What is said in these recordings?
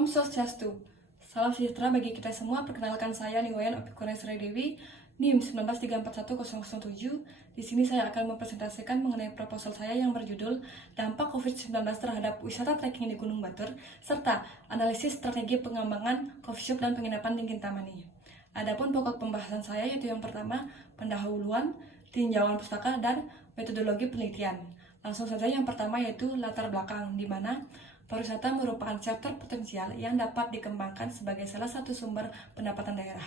Om Swastiastu. Salam sejahtera bagi kita semua. Perkenalkan saya Niwayan Opikura Dewi, NIM 1934107. Di sini saya akan mempresentasikan mengenai proposal saya yang berjudul Dampak COVID-19 terhadap wisata trekking di Gunung Batur, serta analisis strategi pengembangan coffee shop dan penginapan di Kintamani. Adapun pokok pembahasan saya yaitu yang pertama, pendahuluan, tinjauan pustaka, dan metodologi penelitian. Langsung saja yang pertama yaitu latar belakang, di mana pariwisata merupakan sektor potensial yang dapat dikembangkan sebagai salah satu sumber pendapatan daerah.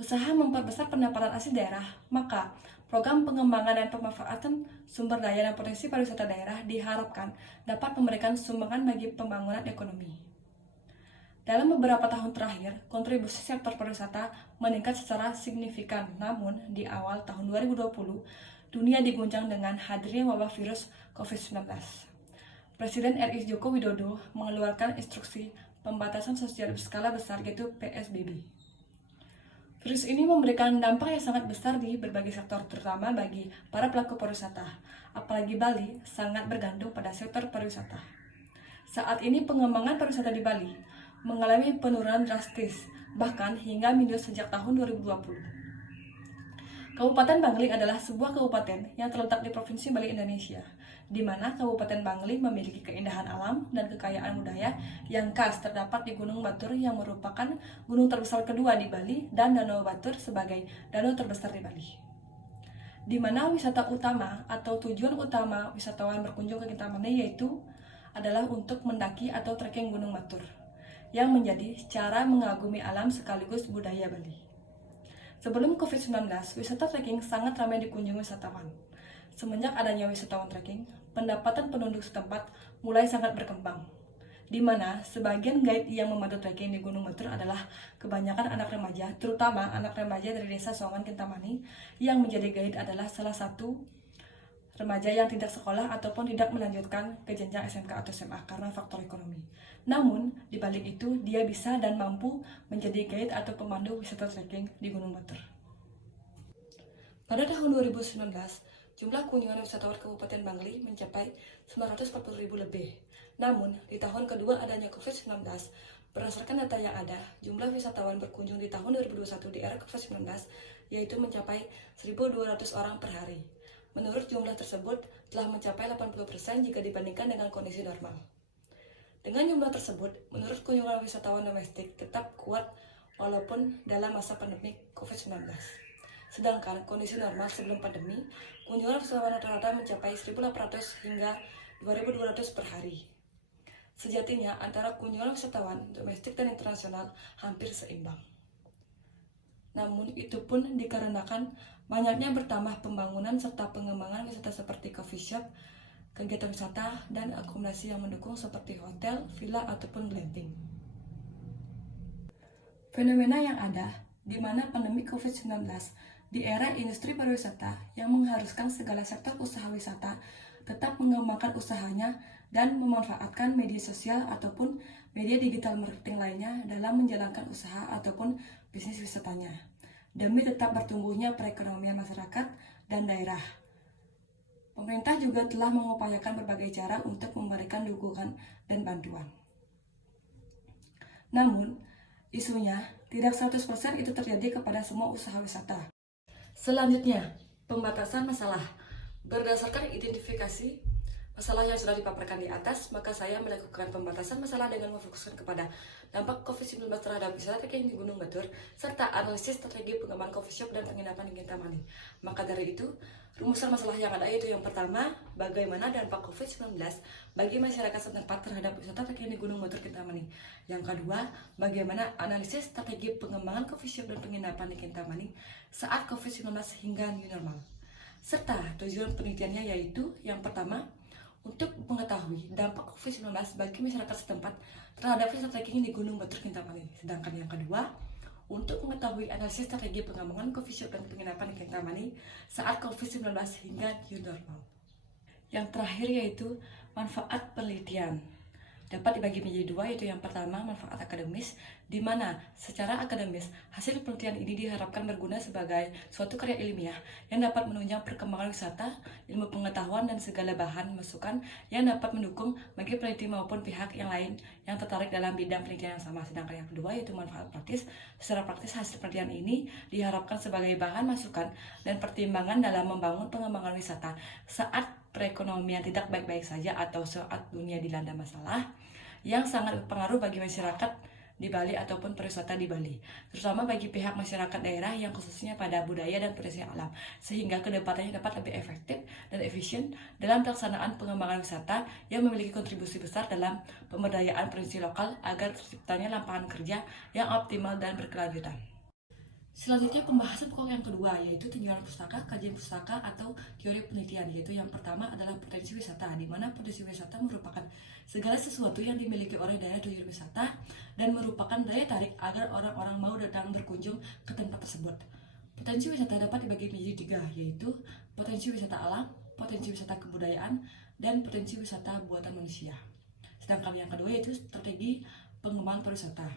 Usaha memperbesar pendapatan asli daerah, maka program pengembangan dan pemanfaatan sumber daya dan potensi pariwisata daerah diharapkan dapat memberikan sumbangan bagi pembangunan ekonomi. Dalam beberapa tahun terakhir, kontribusi sektor pariwisata meningkat secara signifikan. Namun, di awal tahun 2020, dunia diguncang dengan hadirnya wabah virus COVID-19. Presiden RI Joko Widodo mengeluarkan instruksi pembatasan sosial berskala besar yaitu PSBB. Virus ini memberikan dampak yang sangat besar di berbagai sektor, terutama bagi para pelaku pariwisata. Apalagi Bali sangat bergantung pada sektor pariwisata. Saat ini pengembangan pariwisata di Bali mengalami penurunan drastis, bahkan hingga minus sejak tahun 2020. Kabupaten Bangli adalah sebuah kabupaten yang terletak di Provinsi Bali, Indonesia, di mana Kabupaten Bangli memiliki keindahan alam dan kekayaan budaya yang khas. Terdapat di Gunung Batur yang merupakan gunung terbesar kedua di Bali dan Danau Batur sebagai danau terbesar di Bali. Di mana wisata utama atau tujuan utama wisatawan berkunjung ke Kintamani yaitu adalah untuk mendaki atau trekking Gunung Batur, yang menjadi cara mengagumi alam sekaligus budaya Bali. Sebelum COVID-19, wisata trekking sangat ramai dikunjungi wisatawan. Semenjak adanya wisatawan trekking, pendapatan penduduk setempat mulai sangat berkembang, di mana sebagian guide yang memandu trekking di Gunung Batur adalah kebanyakan anak remaja, terutama anak remaja dari desa Songan Kintamani, yang menjadi guide adalah salah satu remaja yang tidak sekolah ataupun tidak melanjutkan ke jenjang SMK atau SMA karena faktor ekonomi. Namun, di balik itu, dia bisa dan mampu menjadi guide atau pemandu wisata trekking di Gunung Batur. Pada tahun 2019, jumlah kunjungan wisatawan Kabupaten Bangli mencapai 940.000 lebih. Namun, di tahun kedua adanya COVID-19, berdasarkan data yang ada, jumlah wisatawan berkunjung di tahun 2021 di era COVID-19 yaitu mencapai 1.200 orang per hari. Menurut jumlah tersebut, telah mencapai 80% jika dibandingkan dengan kondisi normal. Dengan jumlah tersebut, menurut kunjungan wisatawan domestik tetap kuat walaupun dalam masa pandemi COVID-19. Sedangkan kondisi normal sebelum pandemi, kunjungan wisatawan rata-rata mencapai 1.800 hingga 2.200 per hari. Sejatinya, antara kunjungan wisatawan domestik dan internasional hampir seimbang. Namun, itu pun dikarenakan banyaknya bertambah pembangunan serta pengembangan wisata seperti coffee shop, kegiatan wisata, dan akomodasi yang mendukung seperti hotel, villa, ataupun glamping. Fenomena yang ada di mana pandemi COVID-19 di era industri pariwisata yang mengharuskan segala sektor usaha wisata tetap mengembangkan usahanya dan memanfaatkan media sosial ataupun media digital marketing lainnya dalam menjalankan usaha ataupun bisnis wisatanya, demi tetap bertumbuhnya perekonomian masyarakat dan daerah. Pemerintah juga telah mengupayakan berbagai cara untuk memberikan dukungan dan bantuan. Namun, isunya tidak 100% itu terjadi kepada semua usaha wisata. Selanjutnya, pembatasan masalah. Berdasarkan identifikasi masalah yang sudah dipaparkan di atas, maka saya melakukan pembatasan masalah dengan memfokuskan kepada dampak COVID-19 terhadap wisata trekking di Gunung Batur, serta analisis strategi pengembangan coffee shop dan penginapan di Kintamani. Maka dari itu, rumusan masalah yang ada yaitu yang pertama, bagaimana dampak COVID-19 bagi masyarakat setempat terhadap wisata trekking di Gunung Batur Kintamani. Yang kedua, bagaimana analisis strategi pengembangan coffee shop dan penginapan di Kintamani saat COVID-19 hingga new normal. Serta tujuan penelitiannya yaitu yang pertama, untuk mengetahui dampak COVID-19 bagi masyarakat setempat terhadap wisata trekking di Gunung Batur Kintamani. Sedangkan yang kedua, untuk mengetahui analisis strategi pengembangan coffee shop dan penginapan di Kintamani saat COVID-19 hingga new normal. Yang terakhir yaitu manfaat penelitian. dapat dibagi menjadi dua, yaitu yang pertama manfaat akademis, di mana secara akademis hasil penelitian ini diharapkan berguna sebagai suatu karya ilmiah yang dapat menunjang perkembangan wisata, ilmu pengetahuan, dan segala bahan masukan yang dapat mendukung bagi peneliti maupun pihak yang lain yang tertarik dalam bidang penelitian yang sama. Sedangkan yang kedua yaitu manfaat praktis. Secara praktis hasil penelitian ini diharapkan sebagai bahan masukan dan pertimbangan dalam membangun pengembangan wisata saat perekonomian tidak baik-baik saja atau saat dunia dilanda masalah yang sangat berpengaruh bagi masyarakat di Bali ataupun pariwisata di Bali, terutama bagi pihak masyarakat daerah yang khususnya pada budaya dan potensi alam, sehingga kedepannya dapat lebih efektif dan efisien dalam pelaksanaan pengembangan wisata yang memiliki kontribusi besar dalam pemberdayaan provinsi lokal agar terciptanya lapangan kerja yang optimal dan berkelanjutan. Selanjutnya pembahasan pokok yang kedua yaitu tinjauan pustaka, kajian pustaka atau teori penelitian, yaitu yang pertama adalah potensi wisata, di mana potensi wisata merupakan segala sesuatu yang dimiliki oleh daerah tujuan wisata dan merupakan daya tarik agar orang-orang mau datang berkunjung ke tempat tersebut. Potensi wisata dapat dibagi menjadi tiga, yaitu potensi wisata alam, potensi wisata kebudayaan, dan potensi wisata buatan manusia. Sedangkan yang kedua yaitu strategi pengembangan pariwisata,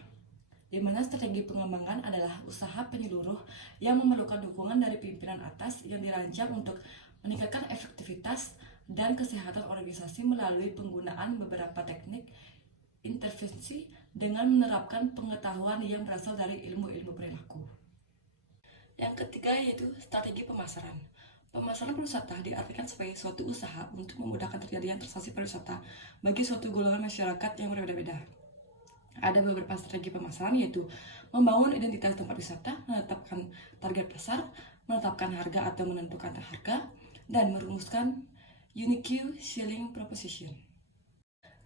di mana strategi pengembangan adalah usaha penyeluruh yang memerlukan dukungan dari pimpinan atas yang dirancang untuk meningkatkan efektivitas dan kesehatan organisasi melalui penggunaan beberapa teknik intervensi dengan menerapkan pengetahuan yang berasal dari ilmu-ilmu perilaku. Yang ketiga yaitu strategi pemasaran. Pemasaran pariwisata diartikan sebagai suatu usaha untuk memudahkan terjadinya transaksi pariwisata bagi suatu golongan masyarakat yang berbeda-beda. Ada beberapa strategi pemasaran, yaitu membangun identitas tempat wisata, menetapkan target pasar, menetapkan harga atau menentukan harga, dan merumuskan unique selling proposition.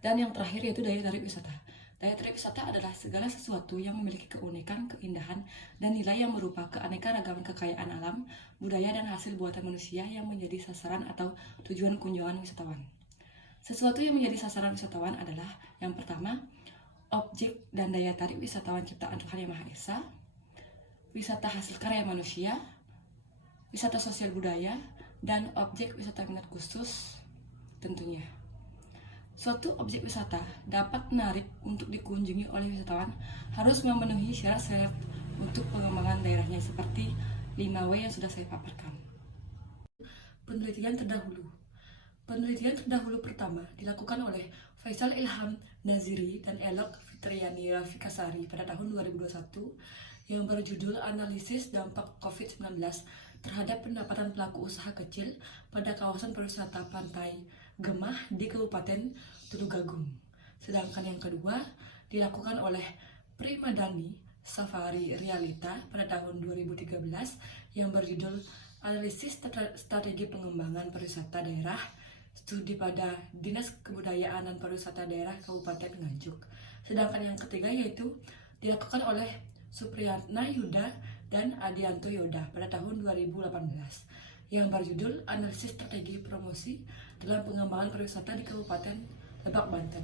Dan yang terakhir yaitu daya tarik wisata. Daya tarik wisata adalah segala sesuatu yang memiliki keunikan, keindahan, dan nilai yang berupa keanekaragaman kekayaan alam, budaya, dan hasil buatan manusia yang menjadi sasaran atau tujuan kunjungan wisatawan. Sesuatu yang menjadi sasaran wisatawan adalah yang pertama, objek dan daya tarik wisatawan ciptaan Tuhan Yang Maha Esa, wisata hasil karya manusia, wisata sosial budaya, dan objek wisata minat khusus tentunya. Suatu objek wisata dapat menarik untuk dikunjungi oleh wisatawan harus memenuhi syarat-syarat untuk pengembangan daerahnya seperti 5W yang sudah saya paparkan. Penelitian terdahulu. Penelitian terdahulu pertama dilakukan oleh Faisal Ilham Naziri dan Elok Fitriani Rafikasari pada tahun 2021 yang berjudul Analisis Dampak COVID-19 terhadap pendapatan pelaku usaha kecil pada kawasan pariwisata Pantai Gemah di Kabupaten Tulungagung. Sedangkan yang kedua dilakukan oleh Primadani Safari Realita pada tahun 2013 yang berjudul Analisis Strategi Pengembangan Pariwisata Daerah, studi pada Dinas Kebudayaan dan Pariwisata Daerah Kabupaten Nganjuk. Sedangkan yang ketiga yaitu dilakukan oleh Supriyatna Yuda dan Adianto Yoda pada tahun 2018 yang berjudul Analisis Strategi Promosi dalam Pengembangan Pariwisata di Kabupaten Lebak, Banten.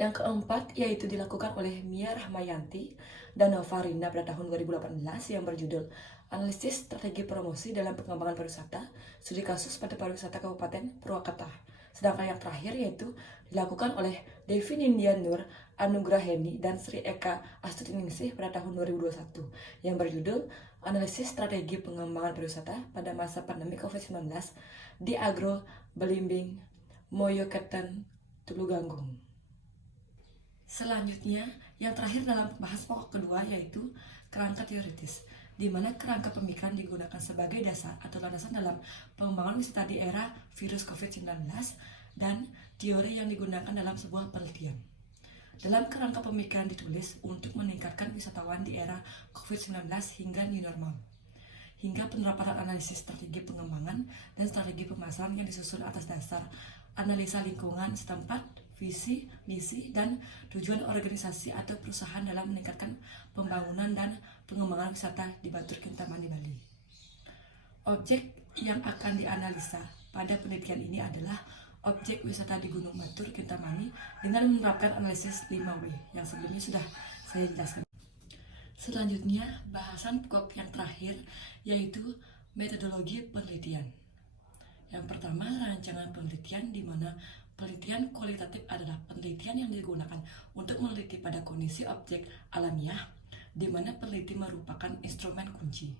Yang keempat yaitu dilakukan oleh Mia Rahmayanti dan Nova Rinda pada tahun 2018 yang berjudul Analisis Strategi Promosi dalam Pengembangan Pariwisata, studi kasus pada pariwisata Kabupaten Purwakarta. Sedangkan yang terakhir yaitu dilakukan oleh Devi Nindya Nur Anugraheni dan Sri Eka Astuti pada tahun 2021 yang berjudul Analisis Strategi Pengembangan Pariwisata pada masa pandemi COVID-19 di Agro Belimbing, Moyokerten, Tulungagung. Selanjutnya, yang terakhir dalam pembahasan pokok kedua yaitu kerangka teoritis, di mana kerangka pemikiran digunakan sebagai dasar atau landasan dalam pengembangan wisata di era virus COVID-19 dan teori yang digunakan dalam sebuah penelitian. Dalam kerangka pemikiran ditulis untuk meningkatkan wisatawan di era COVID-19 hingga new normal, hingga penerapan analisis strategi pengembangan dan strategi pemasaran yang disusun atas dasar analisa lingkungan setempat, visi, misi, dan tujuan organisasi atau perusahaan dalam meningkatkan pembangunan dan pengembangan wisata di Batur Kintamani, Bali. Objek yang akan dianalisa pada penelitian ini adalah objek wisata di Gunung Batur Kintamani dengan menerapkan analisis 5W yang sebelumnya sudah saya jelaskan. Selanjutnya, bahasan pokok yang terakhir yaitu metodologi penelitian. Yang pertama, rancangan penelitian, di mana Penelitian kualitatif adalah penelitian yang digunakan untuk meneliti pada kondisi objek alamiah, di mana peneliti merupakan instrumen kunci.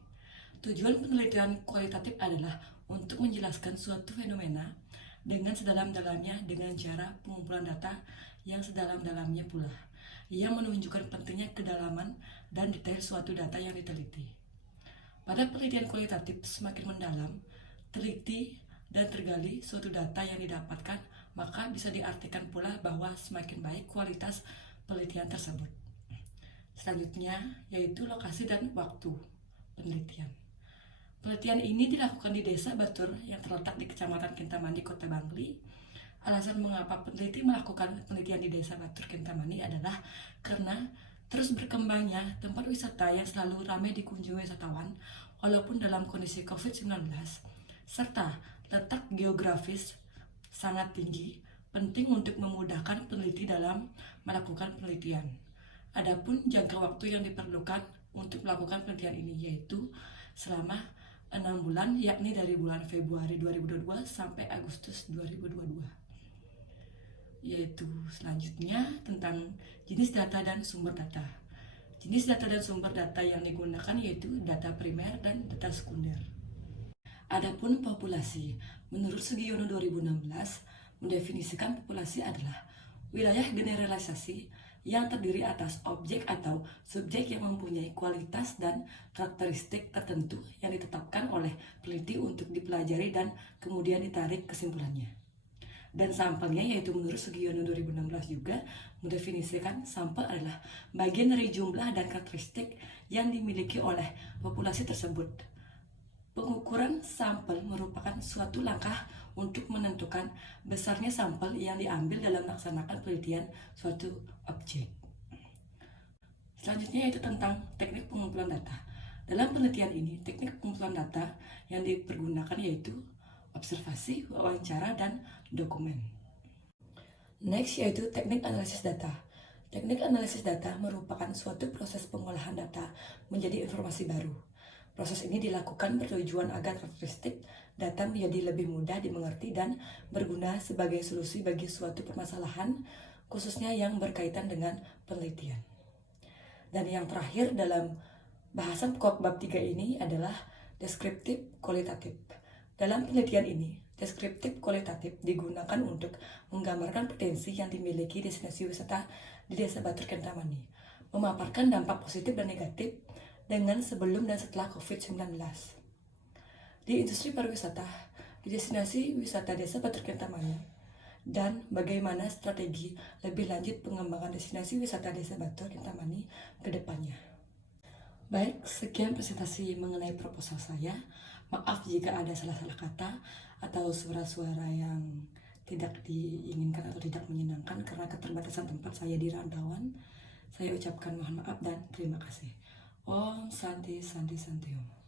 Tujuan penelitian kualitatif adalah untuk menjelaskan suatu fenomena dengan sedalam-dalamnya dengan cara pengumpulan data yang sedalam-dalamnya pula, yang menunjukkan pentingnya kedalaman dan detail suatu data yang diteliti. Pada penelitian kualitatif semakin mendalam, teliti, dan tergali suatu data yang didapatkan, maka bisa diartikan pula bahwa semakin baik kualitas penelitian tersebut. Selanjutnya, yaitu lokasi dan waktu penelitian. Penelitian ini dilakukan di Desa Batur yang terletak di Kecamatan Kintamani, Kota Bangli. Alasan mengapa peneliti melakukan penelitian di Desa Batur Kintamani adalah karena terus berkembangnya tempat wisata yang selalu ramai dikunjungi wisatawan walaupun dalam kondisi COVID-19, serta letak geografis sangat tinggi, penting untuk memudahkan peneliti dalam melakukan penelitian. Adapun jangka waktu yang diperlukan untuk melakukan penelitian ini yaitu selama 6 bulan, yakni dari bulan Februari 2022 sampai Agustus 2022. Yaitu selanjutnya tentang jenis data dan sumber data. Jenis data dan sumber data yang digunakan yaitu data primer dan data sekunder. Adapun populasi, menurut Sugiono 2016, mendefinisikan populasi adalah wilayah generalisasi yang terdiri atas objek atau subjek yang mempunyai kualitas dan karakteristik tertentu yang ditetapkan oleh peneliti untuk dipelajari dan kemudian ditarik kesimpulannya. Dan sampelnya yaitu menurut Sugiono 2016 juga mendefinisikan sampel adalah bagian dari jumlah dan karakteristik yang dimiliki oleh populasi tersebut. Pengukuran sampel merupakan suatu langkah untuk menentukan besarnya sampel yang diambil dalam melaksanakan penelitian suatu objek. Selanjutnya yaitu tentang teknik pengumpulan data. Dalam penelitian ini, teknik pengumpulan data yang dipergunakan yaitu observasi, wawancara, dan dokumen. Next yaitu teknik analisis data. Teknik analisis data merupakan suatu proses pengolahan data menjadi informasi baru. Proses ini dilakukan bertujuan agar karakteristik data menjadi lebih mudah dimengerti dan berguna sebagai solusi bagi suatu permasalahan, khususnya yang berkaitan dengan penelitian. Dan yang terakhir dalam bahasan pokok bab 3 ini adalah deskriptif kualitatif. Dalam penelitian ini, deskriptif kualitatif digunakan untuk menggambarkan potensi yang dimiliki destinasi wisata di Desa Batur Kintamani, memaparkan dampak positif dan negatif dengan sebelum dan setelah COVID-19. Di industri pariwisata, di destinasi wisata Desa Batur Kintamani, dan bagaimana strategi lebih lanjut pengembangan destinasi wisata Desa Batur Kintamani ke depannya. Baik, sekian presentasi mengenai proposal saya. Maaf jika ada salah-salah kata atau suara-suara yang tidak diinginkan atau tidak menyenangkan karena keterbatasan tempat saya di rantauan. Saya ucapkan mohon maaf dan terima kasih. Om Santi Santi Santi Om.